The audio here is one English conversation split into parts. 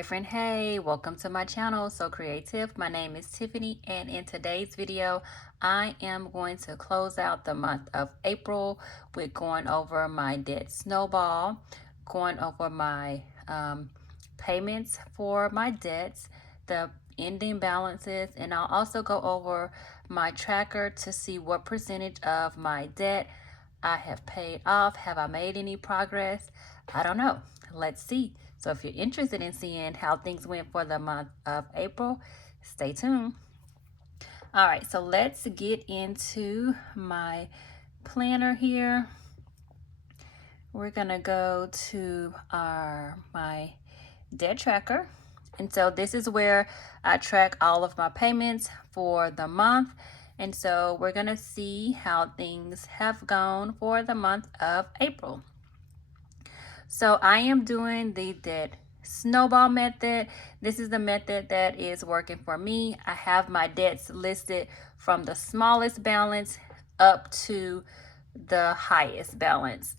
Hey friend, hey, welcome to my channel, So Creative. My name is Tiffany, and in today's video, I am going to close out the month of April with going over my debt snowball, going over my payments for my debts, the ending balances, and I'll also go over my tracker to see what percentage of my debt I have paid off. Have I made any progress? I don't know. Let's see. So if you're interested in seeing how things went for the month of April, stay tuned. All right, so let's get into my planner here. We're gonna go to my debt tracker. And so this is where I track all of my payments for the month. And so we're gonna see how things have gone for the month of April. So I am doing the debt snowball method. This is the method that is working for me. I have my debts listed from the smallest balance up to the highest balance.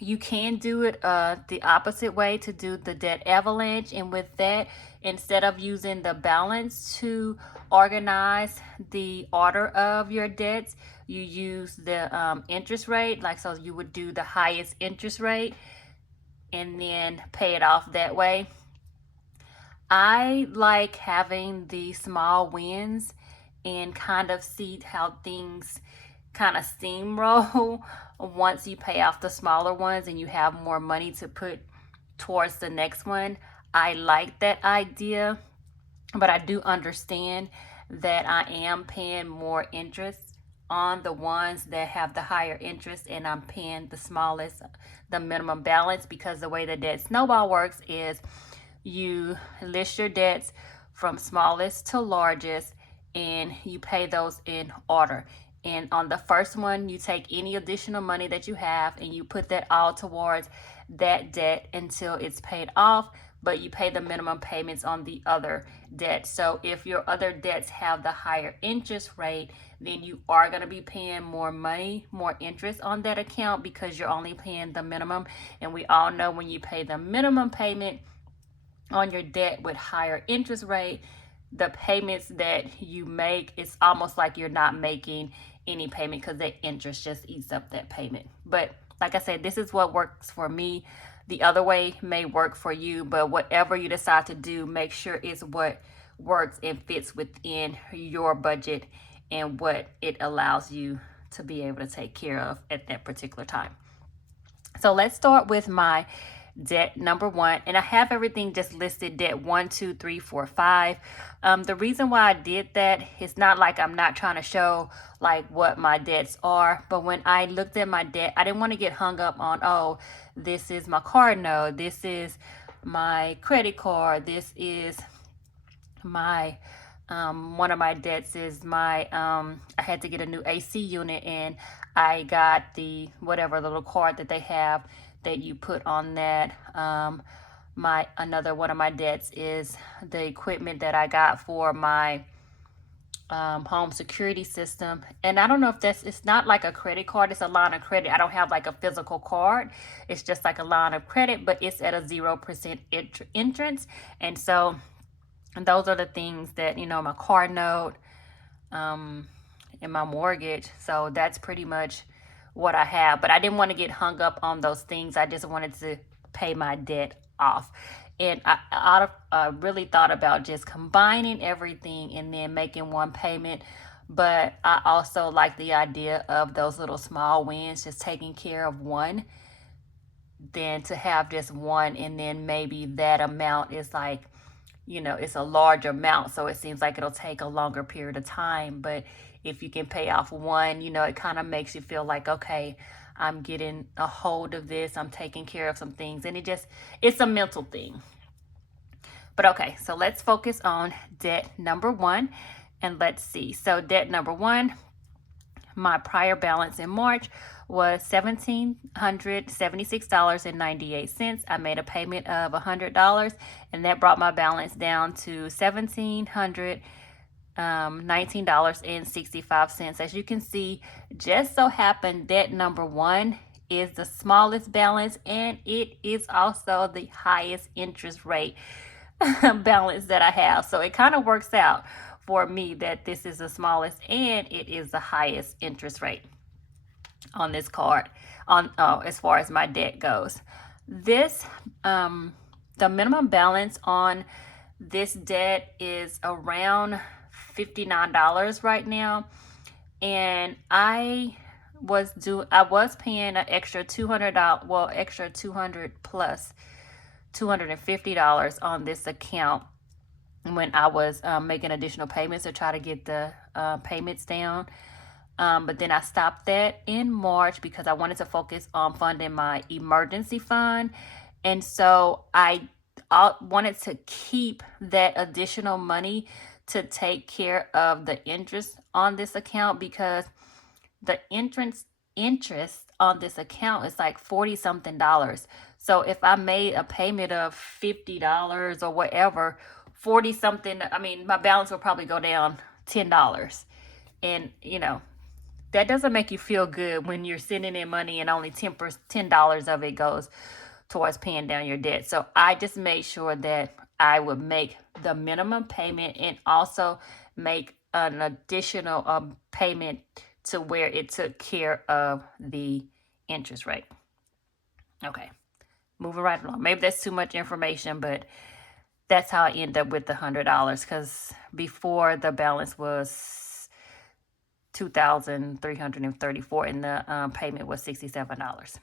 You can do it the opposite way to do the debt avalanche. And with that, instead of using the balance to organize the order of your debts, you use the interest rate. Like, so you would do the highest interest rate and then pay it off that way. I like having the small wins and kind of see how things kind of steamroll once you pay off the smaller ones and you have more money to put towards the next one. I like that idea, but I do understand that I am paying more interest on the ones that have the higher interest, and I'm paying the smallest, the minimum balance, because the way the debt snowball works is you list your debts from smallest to largest and you pay those in order. And on the first one, you take any additional money that you have and you put that all towards that debt until it's paid off, but you pay the minimum payments on the other debt. So if your other debts have the higher interest rate, then you are going to be paying more money, more interest on that account, because you're only paying the minimum. And we all know when you pay the minimum payment on your debt with higher interest rate, the payments that you make, it's almost like you're not making any payment because that interest just eats up that payment. But like I said, this is what works for me. The other way may work for you, but whatever you decide to do, make sure it's what works and fits within your budget and what it allows you to be able to take care of at that particular time. So let's start with my debt number one, and I have everything just listed: debt 1, 2, 3, 4, 5. The reason why I did that is not like I'm not trying to show like what my debts are, but when I looked at my debt, I didn't want to get hung up on, oh, this is my card note, this is my credit card, this is my one of my debts is my I had to get a new AC unit, and I got the whatever little card that they have that you put on that. Another one of my debts is the equipment that I got for my home security system. And I don't know if it's not like a credit card, it's a line of credit. I don't have like a physical card, it's just like a line of credit, but it's at a 0% interest. And so those are the things that, you know, my car note, and my mortgage. So that's pretty much what I have. But I didn't want to get hung up on those things. I just wanted to pay my debt off. And I really thought about just combining everything and then making one payment. But I also like the idea of those little small wins, just taking care of one, than to have just one and then maybe that amount is like, you know, it's a large amount, so it seems like it'll take a longer period of time. But if you can pay off one, you know, it kind of makes you feel like, okay, I'm getting a hold of this, I'm taking care of some things, and it's a mental thing. But okay, so let's focus on debt number one, and let's see. So debt number one, my prior balance in March was $1,776.98. I made a payment of $100, and that brought my balance down to $1,719.65. As you can see, just so happened debt number one is the smallest balance, and it is also the highest interest rate balance that I have. So it kind of works out for me that this is the smallest and it is the highest interest rate on this card on as far as my debt goes. This the minimum balance on this debt is around $59 right now, and I was paying an extra $200, well, extra 200 plus $250 on this account when I was making additional payments to try to get the payments down. But then I stopped that in March because I wanted to focus on funding my emergency fund. And so I wanted to keep that additional money to take care of the interest on this account, because the interest on this account is like 40 something dollars. So if I made a payment of $50 or whatever, 40 something, I mean, my balance will probably go down $10. And that doesn't make you feel good when you're sending in money and only $10 of it goes towards paying down your debt. So I just made sure that I would make the minimum payment and also make an additional payment to where it took care of the interest rate. Okay, moving right along. Maybe that's too much information, but that's how I end up with the $100, because before the balance was $2,334 and the payment was $67.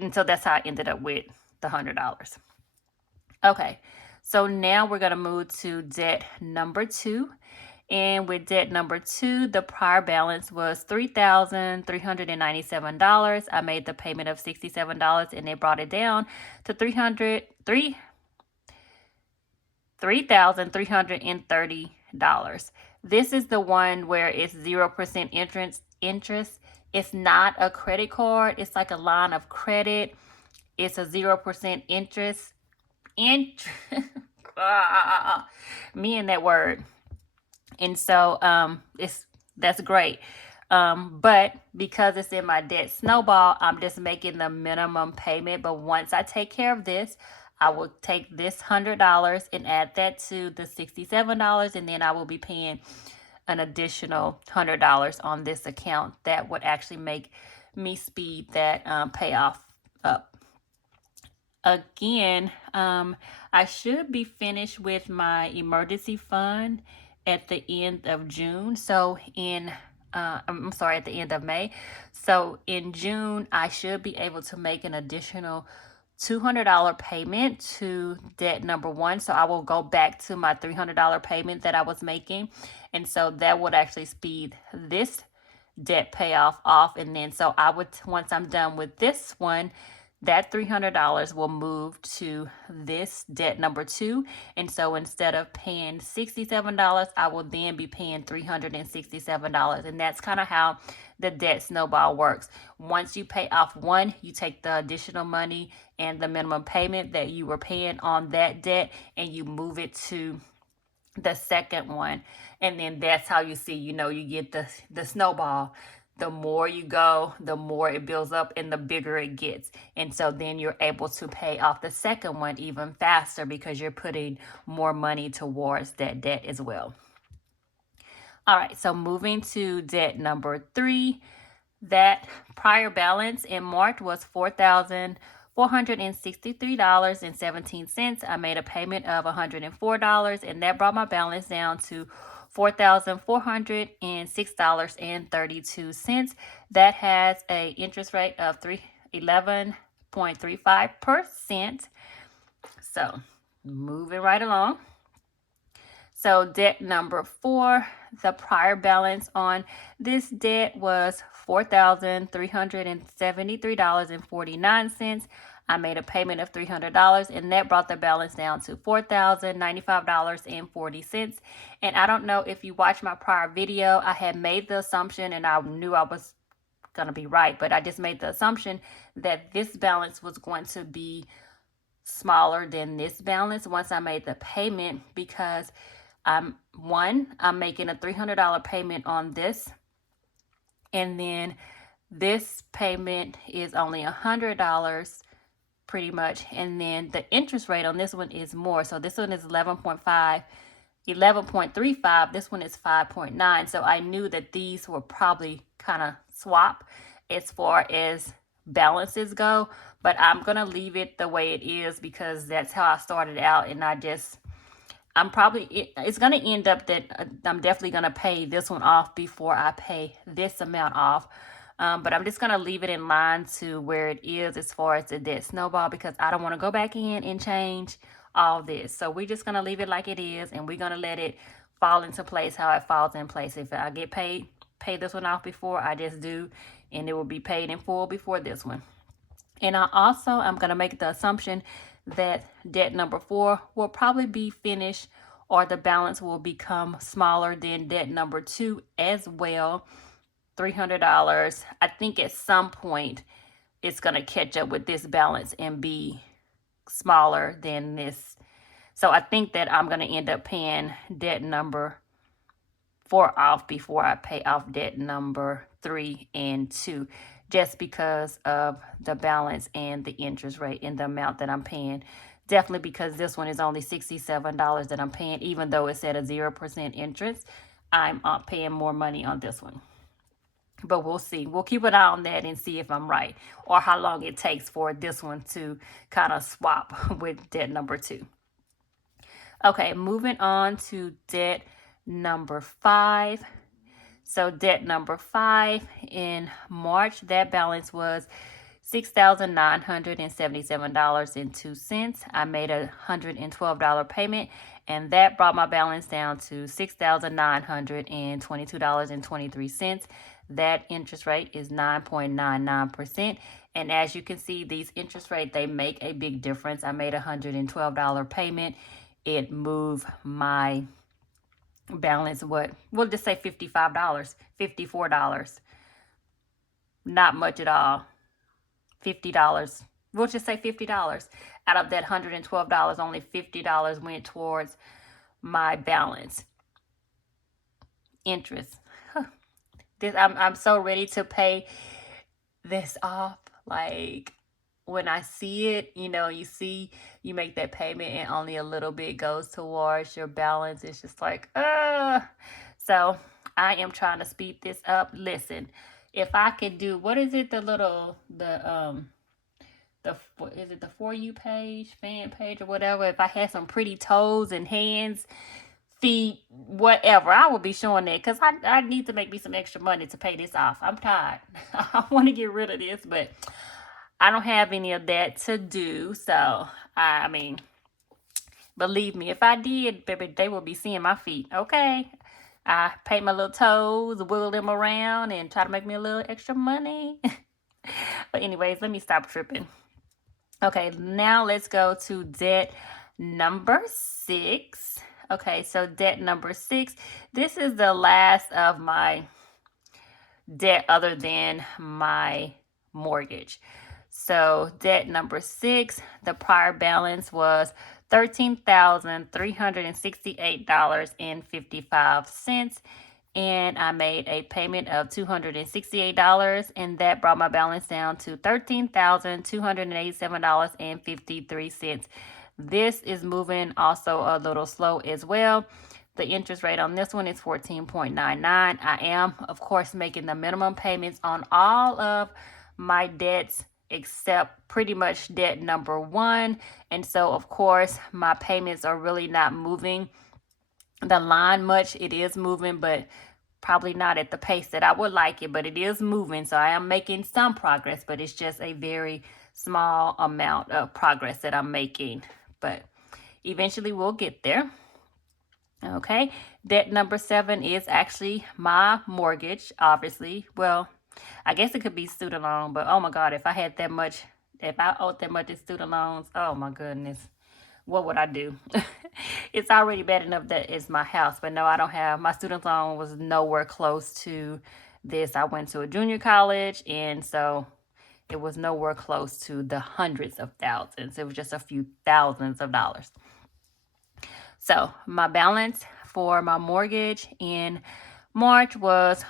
And so that's how I ended up with the $100. Okay, so now we're gonna move to debt number 2. And with debt number 2, the prior balance was $3,397. I made the payment of $67, and they brought it down to $3,330. This is the one where it's 0% interest. It's not a credit card. It's like a line of credit. It's a 0% interest. Me and that word. And so that's great. But because it's in my debt snowball, I'm just making the minimum payment. But once I take care of this, I will take this $100 and add that to the $67, and then I will be paying an additional $100 on this account. That would actually make me speed that payoff up. Again, I should be finished with my emergency fund at the end of June. So at the end of May. So in June, I should be able to make an additional $200 payment to debt number 1. So I will go back to my $300 payment that I was making. And so that would actually speed this debt payoff off. And then so once I'm done with this one, that $300 will move to this debt number 2. And so instead of paying $67, I will then be paying $367. And that's kind of how the debt snowball works. Once you pay off one, you take the additional money and the minimum payment that you were paying on that debt, and you move it to the second one. And then that's how you see, you get the snowball. The more you go, the more it builds up and the bigger it gets. And so then you're able to pay off the second one even faster because you're putting more money towards that debt as well. All right, so moving to debt number 3, that prior balance in March was $463.17. I made a payment of $104, and that brought my balance down to $4,406.32. That has a interest rate of 11.35%. So moving right along. So debt number 4, the prior balance on this debt was $4,373.49. I made a payment of $300, and that brought the balance down to $4,095.40. And I don't know if you watched my prior video, I had made the assumption, and I knew I was going to be right, but I just made the assumption that this balance was going to be smaller than this balance once I made the payment, because I'm making a $300 payment on this, and then This payment is only $100 pretty much. And then the interest rate on this one is more. So this one is 11.35. This one is 5.9. So I knew that these were probably kind of swap as far as balances go, but I'm going to leave it the way it is because that's how I started out. And it's going to end up that I'm definitely going to pay this one off before I pay this amount off. But I'm just going to leave it in line to where it is as far as the debt snowball, because I don't want to go back in and change all this. So we're just going to leave it like it is, and we're going to let it fall into place how it falls in place. If I get pay this one off before, I just do, and it will be paid in full before this one. And I'm going to make the assumption that debt number 4 will probably be finished, or the balance will become smaller than debt number 2 as well. $300. I think at some point it's going to catch up with this balance and be smaller than this. So I think that I'm going to end up paying debt number 4 off before I pay off debt number 3 and 2, just because of the balance and the interest rate and the amount that I'm paying. Definitely because this one is only $67 that I'm paying, even though it's at a 0% interest. I'm paying more money on this one. But we'll see. We'll keep an eye on that and see if I'm right, or how long it takes for this one to kind of swap with debt number 2. Okay, moving on to debt number 5. So debt number 5 in March, that balance was $6,977.02. I made a $112 payment, and that brought my balance down to $6,922.23. That interest rate is 9.99%. And as you can see, these interest rates, they make a big difference. I made a $112 payment. It moved my balance, we'll just say $55, $54. Not much at all. $50. We'll just say $50. Out of that $112, only $50 went towards my balance. Interest. I'm so ready to pay this off. Like, when I see it, you make that payment and only a little bit goes towards your balance. It's just like, So I am trying to speed this up. Listen, if I could do, what is it, is it the For You page, fan page, or whatever? If I had some pretty toes and hands, feet, whatever, I will be showing that, because I need to make me some extra money to pay this off. I'm tired. I want to get rid of this, but I don't have any of that to do. So, I mean, believe me, if I did, baby, they will be seeing my feet. Okay. I paint my little toes, wiggle them around, and try to make me a little extra money. But anyways, let me stop tripping. Okay, now let's go to debt number 6. Okay, so debt number 6. This is the last of my debt other than my mortgage. So debt number 6, the prior balance was $13,368.55. And I made a payment of $268, and that brought my balance down to $13,287.53. This is moving also a little slow as well. The interest rate on this one is 14.99. I am, of course, making the minimum payments on all of my debts except pretty much debt number 1. And so, of course, my payments are really not moving the line much. It is moving, but probably not at the pace that I would like it, but it is moving. So I am making some progress, but it's just a very small amount of progress that I'm making. But eventually we'll get there. Okay, debt number 7 is actually my mortgage, obviously. Well, I guess it could be student loan, but oh my God, if I owed that much in student loans, oh my goodness, what would I do? It's already bad enough that it's my house, but no, I don't have, my student loan was nowhere close to this. I went to a junior college, and so it was nowhere close to the hundreds of thousands. It was just a few thousands of dollars. So my balance for my mortgage in March was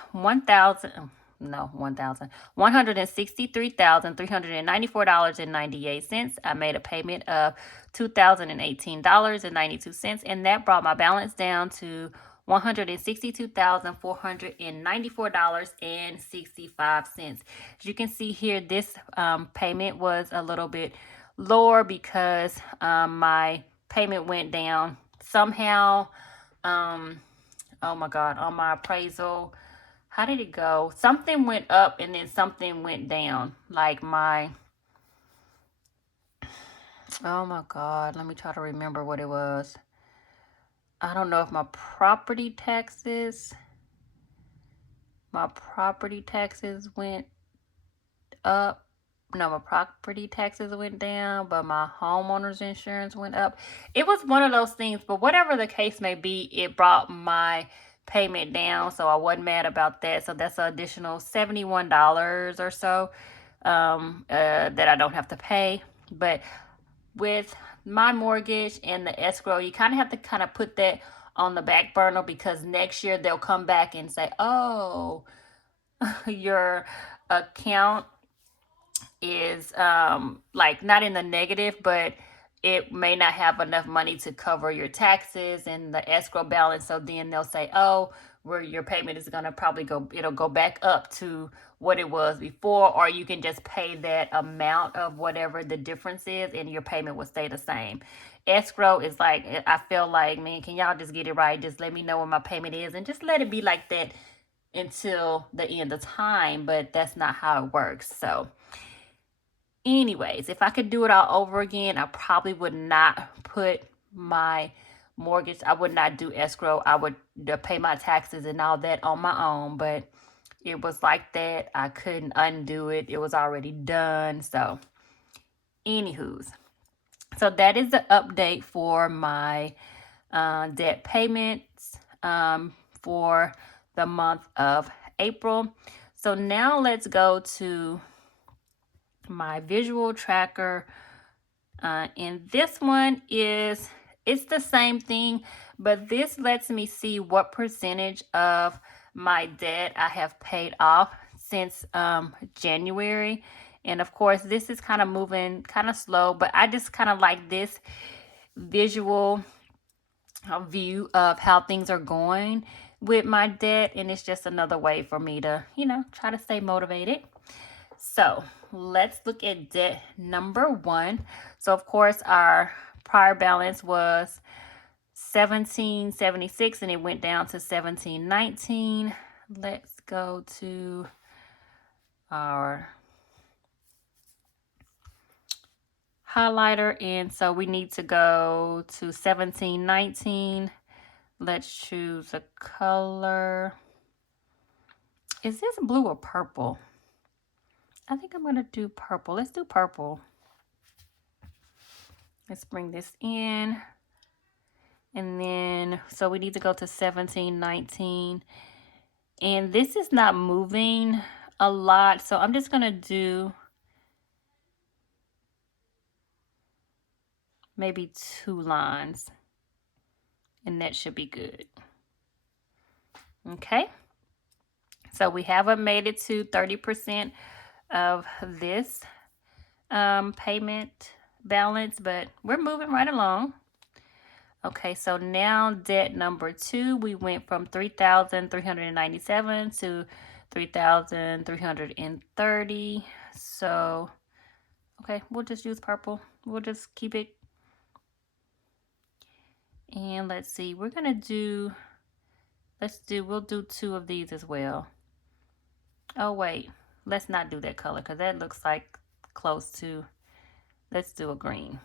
no, $163,394.98. I made a payment of $2,018.92, and that brought my balance down to $162,494.65. As you can see here, this payment was a little bit lower because my payment went down somehow. Oh my God, on my appraisal, how did it go? Something went up and then something went down. Like my, oh my God, let me try to remember what it was. I don't know if my property taxes went up. No, my property taxes went down, but my homeowner's insurance went up. It was one of those things, but whatever the case may be, it brought my payment down, so I wasn't mad about that. So that's an additional $71 or so that I don't have to pay. But with my mortgage and the escrow, you kind of have to kind of put that on the back burner, because next year they'll come back and say, oh, your account is like not in the negative, but it may not have enough money to cover your taxes and the escrow balance. So then they'll say, oh, where your payment is going to probably it'll go back up to what it was before, or you can just pay that amount of whatever the difference is and your payment will stay the same. Escrow is like, I feel like, man, can y'all just get it right? Just let me know what my payment is and just let it be like that until the end of time. But that's not how it works. So anyways, if I could do it all over again, I probably would not put my mortgage, I would not do escrow. I would pay my taxes and all that on my own, but it was like that. I couldn't undo it. It was already done. So anywho's, so that is the update for my debt payments for the month of April. So now let's go to my visual tracker, and this one it's the same thing, but this lets me see what percentage of my debt I have paid off since January. And of course, this is kind of moving kind of slow, but I just kind of like this visual view of how things are going with my debt, and it's just another way for me to, try to stay motivated. So let's look at debt number 1. So of course, our prior balance was $17.76 and it went down to $17.19. Let's go to our highlighter, and so we need to go to $17.19. Let's choose a color. Is this blue or purple? I think I'm going to do purple. Let's do purple. Let's bring this in. And then, so we need to go to $17.19. And this is not moving a lot, so I'm just going to do maybe 2 lines. And that should be good. Okay. So we haven't made it to 30% of this payment balance, but we're moving right along. Okay, so now debt number 2, we went from $3,397 to $3,330. So, okay, we'll just use purple. We'll just keep it. And let's see, we're gonna do, we'll do 2 of these as well. Oh wait, let's not do that color because that looks like close to, let's do a green.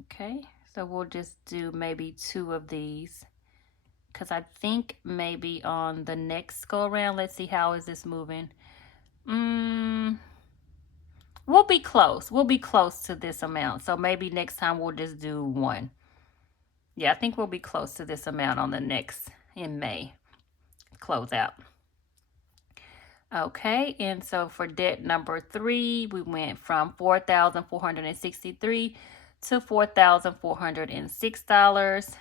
Okay, so we'll just do maybe 2 of these because I think maybe on the next go around, let's see, how is this moving? We'll be close. We'll be close to this amount. So maybe next time we'll just do 1. Yeah, I think we'll be close to this amount on the next in May closeout. Okay, and so for debt number 3, we went from $4,463 to $4,406.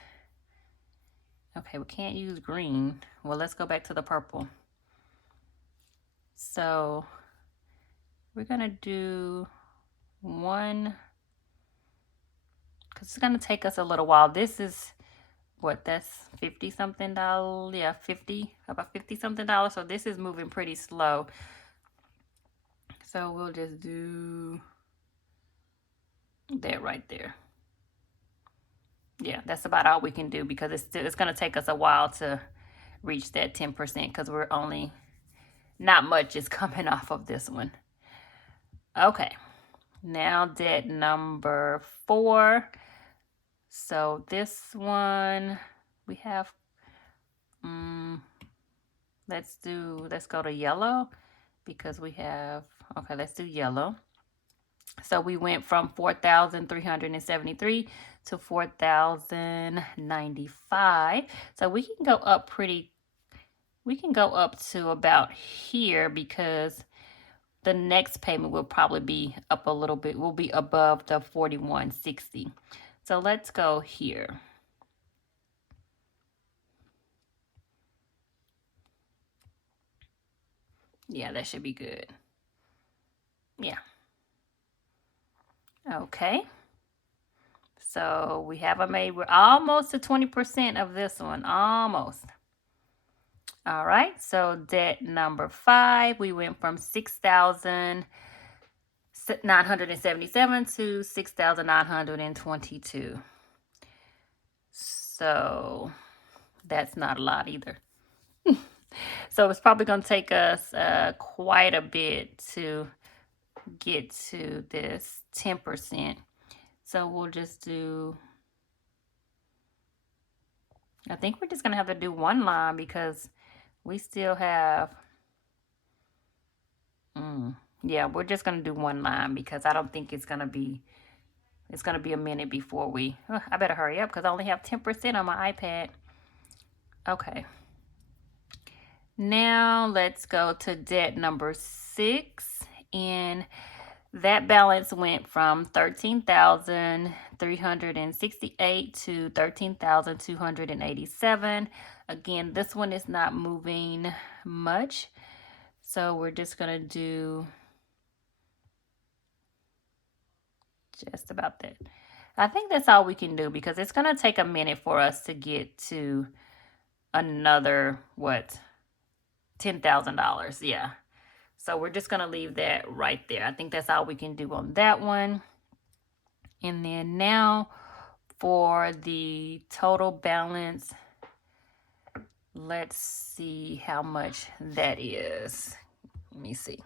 Okay, we can't use green. Well, let's go back to the purple. So we're gonna do one, because it's gonna take us a little while. This is what, that's 50 something dollars. Yeah, about 50 something dollars. So this is moving pretty slow. So we'll just do that right there. Yeah, that's about all we can do, because it's going to take us a while to reach that 10%, because we're only, not much is coming off of this one. Okay, now debt number 4. So this one we have, let's go to yellow, because we have, okay, let's do yellow. So we went from 4,373 to 4,095. So we can go up to about here, because the next payment will probably be up a little bit. We'll be above the 4160. So let's go here. Yeah, that should be good. Yeah. Okay. So we have we're almost to 20% of this one, almost. All right, so debt number 5, we went from 6,977 to 6,922. So that's not a lot either. So it's probably going to take us quite a bit to get to this 10%. So we'll just do, I think we're just going to have to do one line, because we still have, yeah, we're just going to do one line, because I don't think it's going to be a minute before I better hurry up, because I only have 10% on my iPad. Okay. Now let's go to debt number 6, and that balance went from 13,368 to 13,287. Again, this one is not moving much, so we're just gonna do just about that. I think that's all we can do, because it's gonna take a minute for us to get to another, what, $10,000. Yeah. So we're just going to leave that right there. I think that's all we can do on that one. And then now for the total balance, let's see how much that is. Let me see.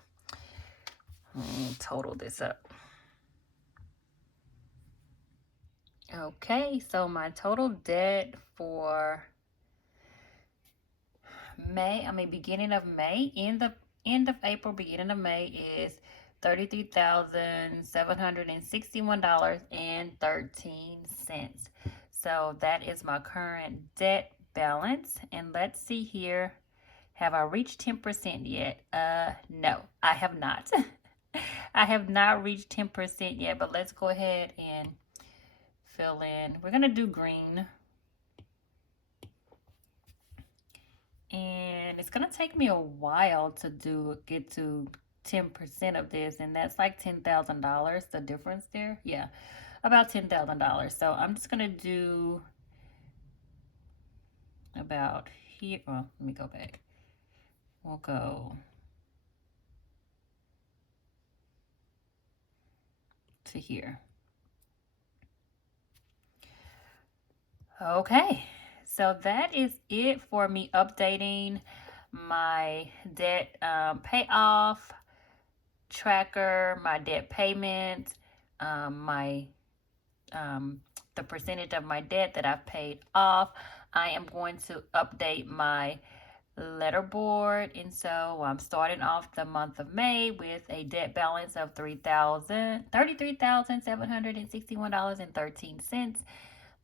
Total this up. Okay, so my total debt for beginning of May, end of April, beginning of May is $33,761.13. So that is my current debt balance. And let's see here. Have I reached 10% yet? No, I have not. I have not reached 10% yet, but let's go ahead and fill in. We're going to do green. And it's going to take me a while to get to 10% of this, and that's like $10,000, the difference there. Yeah, about $10,000. So I'm just going to do about here. Well, let me go back. We'll go to here. Okay, so that is it for me updating my debt payoff tracker, my debt payment, the percentage of my debt that I've paid off. I am going to update my letterboard, and so I'm starting off the month of May with a debt balance of $33,761.13.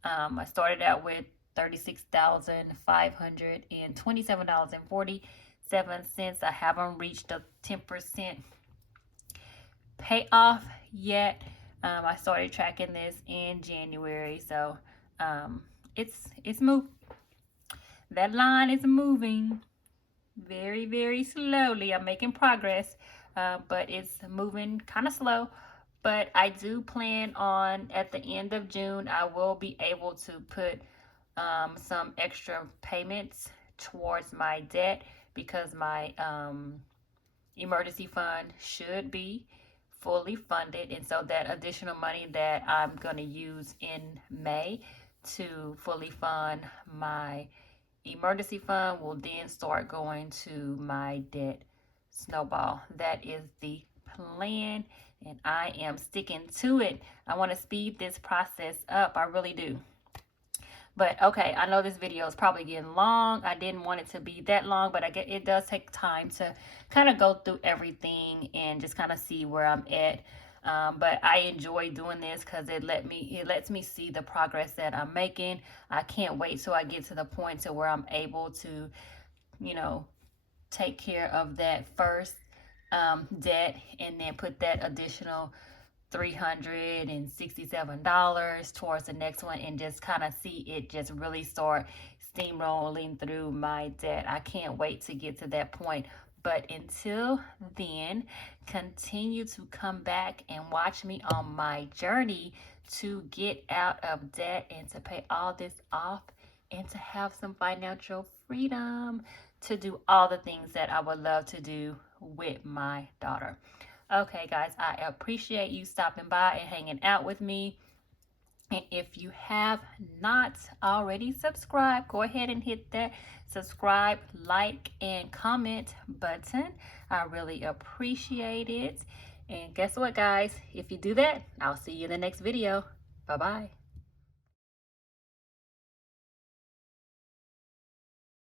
I started out with $36,527.47. I haven't reached the 10% payoff yet. I started tracking this in January, so it's moved. that line is moving very, very slowly. I'm making progress, but it's moving kind of slow. But I do plan on at the end of June, I will be able to put some extra payments towards my debt because my emergency fund should be fully funded. And so that additional money that I'm going to use in May to fully fund my emergency fund will then start going to my debt snowball. That is the plan, and I am sticking to it. I want to speed this process up. I really do. But okay, I know this video is probably getting long. I didn't want it to be that long, but I get it does take time to kind of go through everything and just kind of see where I'm at. But I enjoy doing this because it lets me see the progress that I'm making. I can't wait till I get to the point to where I'm able to, you know, take care of that first debt and then put that additional $367 towards the next one and just kind of see it just really start steamrolling through my debt. I can't wait to get to that point. But until then, continue to come back and watch me on my journey to get out of debt and to pay all this off and to have some financial freedom to do all the things that I would love to do with my daughter. Okay, guys, I appreciate you stopping by and hanging out with me. And if you have not already subscribed, go ahead and hit that subscribe, like, and comment button. I really appreciate it. And guess what, guys? If you do that, I'll see you in the next video. Bye-bye.